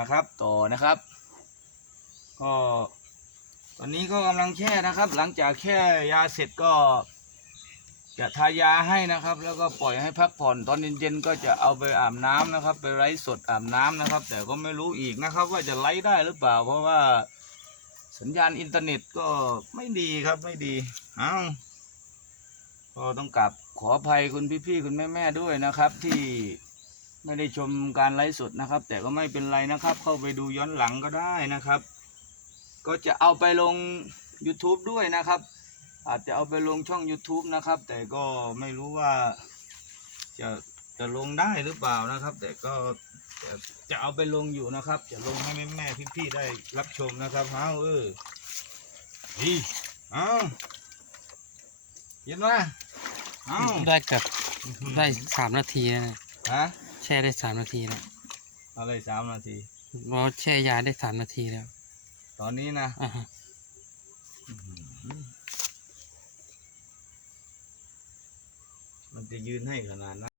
นะครับ ต่อนะครับ ก็ตอนนี้ก็กำลังแช่นะครับ หลังจากแช่ยาเสร็จก็ จะทายาให้นะครับ แล้วก็ปล่อยให้พักผ่อนตอนเย็นๆก็จะเอาไปอาบน้ำนะครับ ไปไลฟ์สดอาบน้ำนะครับ แต่ก็ไม่รู้อีกนะครับ ว่าจะไลฟ์ได้หรือเปล่า เพราะว่าสัญญาณอินเทอร์เน็ตก็ไม่ดีครับไม่ดีอ้าวก็ต้องกลับขออภัยคุณพี่ๆคุณแม่ๆด้วยนะครับที่ ไม่ได้ชมการไลฟ์สดนะครับ แต่ก็ไม่เป็นไรนะครับ เข้าไปดูย้อนหลังก็ได้นะครับ ก็จะเอาไปลง YouTube ด้วยนะครับ อาจจะเอาไปลงช่อง YouTube นะครับ แต่ก็ไม่รู้ว่าจะจะลงได้หรือเปล่านะครับ แต่ก็จะจะเอาไปลงอยู่นะครับ จะลงให้แม่แม่ๆพี่ๆได้รับชมนะครับเอ้าเออดีเอ้าเห็นไหมเอ้าได้เกับได้สามนาทีแล้วนะฮะ แช่ได้สามนาทีแล้วอะไรสามนาที เราแช่ยาได้สามนาทีแล้ว ตอนนี้นะอ่าฮะมันจะยืนให้ขนาดนั้น